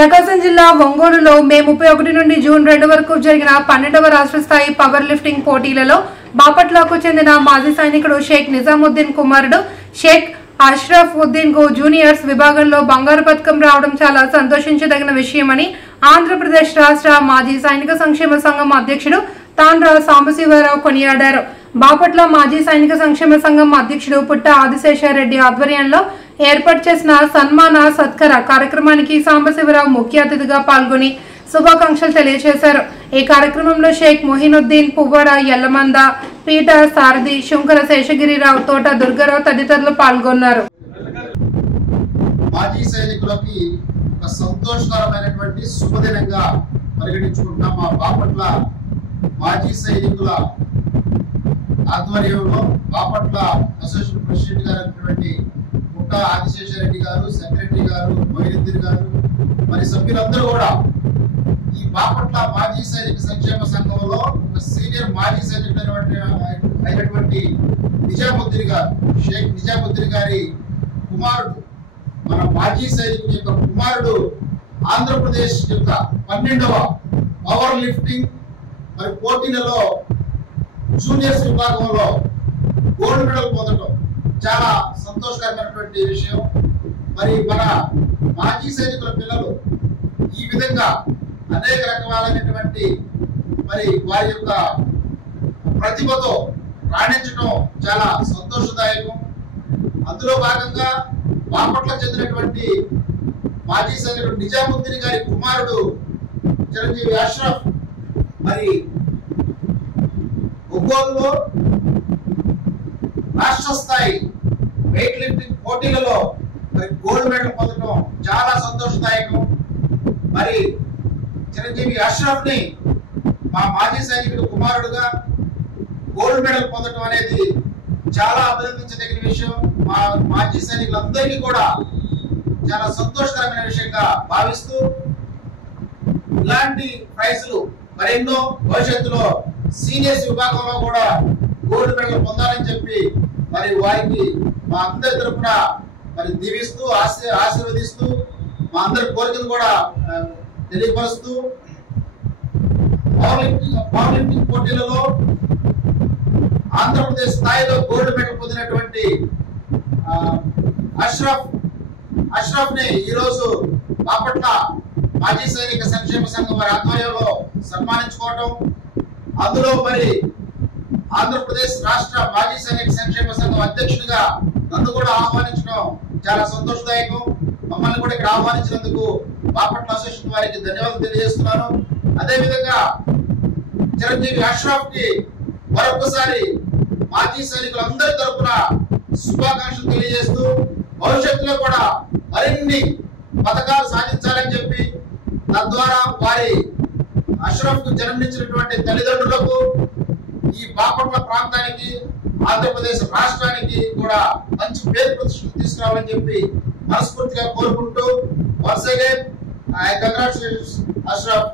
ప్రకాశం జిల్లా ఒంగోలులో మే 31 నుండి జూన్ 2 వరకు జరిగిన 12వ రాష్ట్ర స్థాయి పవర్ లిఫ్టింగ్ పోటీలలో బాపట్లకు చెందిన మాజీ సైనికుడు షేక్ నిజాముద్దీన్ కుమారుడు షేక్ అష్రఫ్ ఉద్దీన్ కు జూనియర్స్ విభాగంలో బంగారు పతకం రావడం చాలా సంతోషించదగిన విషయమని ఆంధ్రప్రదేశ్ రాష్ట్ర మాజీ సైనిక సంక్షేమ సంఘం అధ్యక్షుడు తాండ్ర సాంబశివరావు కొనియాడారు. బాపట్ల మాజీ సైనిక సంక్షేమ సంఘం అధ్యక్షుడు పుట్ట ఆదిశేషారెడ్డి ఆధ్వర్యంలో ఏర్పాటు చేసిన సన్మాన సత్కార కార్యక్రమానికి సాంబశివరావు ముఖ్య అతిథిగా పాల్గొని శుభాకాంక్షలు తెలియజేశారు. ఈ కార్యక్రమంలో షేక్ మొహినుద్దీన్, పువ్వాడ ఎల్లమంద, పీట సారథి, శంకర శేషగిరిరావు, తోట దుర్గారావు తదితరులు పాల్గొన్నారు. మాజీ సైనికులకి ఒక సంతోషకరమైనటువంటి శుభదినంగా పరిగణించుకుంటున్నాం. మా బాపట్ల మాజీ సైనికుల ఆధ్వర్యంలో బాపట్ల అసోసియేషన్ ప్రెసిడెంట్ గారు అయినటువంటి పుట్ట ఆదిశేషారెడ్డి గారు, సెక్రటరీ గారు, మొహినుద్దీన్ గారు, మరి సభ్యులందరూ కూడా ఈ బాపట్ల మాజీ సైనిక సంక్షేమ సంఘంలో ఒక సీనియర్ మాజీ సైనికుడు అయినటువంటి నిజాముద్దీన్ గారు, షేక్ నిజాముద్దీన్ గారి కుమారుడు, మన మాజీ సైనికుడి యొక్క కుమారుడు ఆంధ్రప్రదేశ్ యొక్క 12వ పవర్ లిఫ్టింగ్ మరి పోటీలలో జూనియర్స్ విభాగంలో గోల్డ్ మెడల్ పొందడం చాలా సంతోషకరమైనటువంటి విషయం. మరి మన మాజీ సైనికుల పిల్లలు ఈ విధంగా అనేక రకాలైనటువంటి మరి వారి యొక్క ప్రతిభతో రాణించడం చాలా సంతోషదాయకం. అందులో భాగంగా బాపట్ల చెందినటువంటి మాజీ సైనికుడు నిజాముద్దీన్ గారి కుమారుడు చిరంజీవి అష్రఫ్ మరి ఒంగోలులో రాష్ట్ర స్థాయి వెయిట్ లిఫ్టింగ్ పోటీలలో మరి గోల్డ్ మెడల్ పొందడం చాలా సంతోషదాయకం. మరి చిరంజీవి అష్రఫ్ ని మా మాజీ సైనికుడు కుమారుడుగా గోల్డ్ మెడల్ పొందడం అనేది చాలా అభినందించదగిన విషయం. మా మాజీ సైనికులందరికీ కూడా చాలా సంతోషకరమైన విషయంగా భావిస్తూ ఇలాంటి ప్రైజులు మరెన్నో భవిష్యత్తులో సీనియర్స్ విభాగంలో కూడా గోల్డ్ మెడల్ పొందాలని చెప్పి మరి వారికి మా అందరి తరఫున మరి దీవిస్తూ ఆశీర్వదిస్తూ మా అందరి కోరికలు కూడా తెలియపరుస్తూ పవర్ లిఫ్టింగ్ పోటీలలో ఆంధ్రప్రదేశ్ స్థాయిలో గోల్డ్ మెడల్ పొందినటువంటి అష్రఫ్ ని ఈరోజు బాపట్ల మాజీ సైనిక సంక్షేమ సంఘం వారి ఆధ్వర్యంలో సన్మానించుకోవటం, అందులో మరి ఆంధ్రప్రదేశ్ రాష్ట్ర మాజీ సైనిక సంక్షేమ సంఘం అధ్యక్షుడిగా నన్ను కూడా ఆహ్వానించడం చాలా సంతోషదాయకం. మమ్మల్ని కూడా ఇక్కడ ఆహ్వానించినందుకు బాపట్ల అసోసియేషన్ వారికి ధన్యవాదాలు తెలియజేస్తున్నాను. అదేవిధంగా చిరంజీవి అష్రఫ్ కి మరొకసారి మాజీ సైనికులందరి తరఫున శుభాకాంక్షలు తెలియజేస్తూ భవిష్యత్తులో కూడా మరిన్ని పథకాలు సాధించాలని చెప్పి తద్వారా వారి అష్రఫ్ కు జన్మనిచ్చినటువంటి తల్లిదండ్రులకు, ఈ బాపట్ల ప్రాంతానికి, ఆంధ్రప్రదేశ్ రాష్ట్రానికి కూడా మంచి పేరు ప్రతిష్టలు తీసుకురావాలని చెప్పి మనస్ఫూర్తిగా కోరుకుంటూ once again I congratulate Ashraf.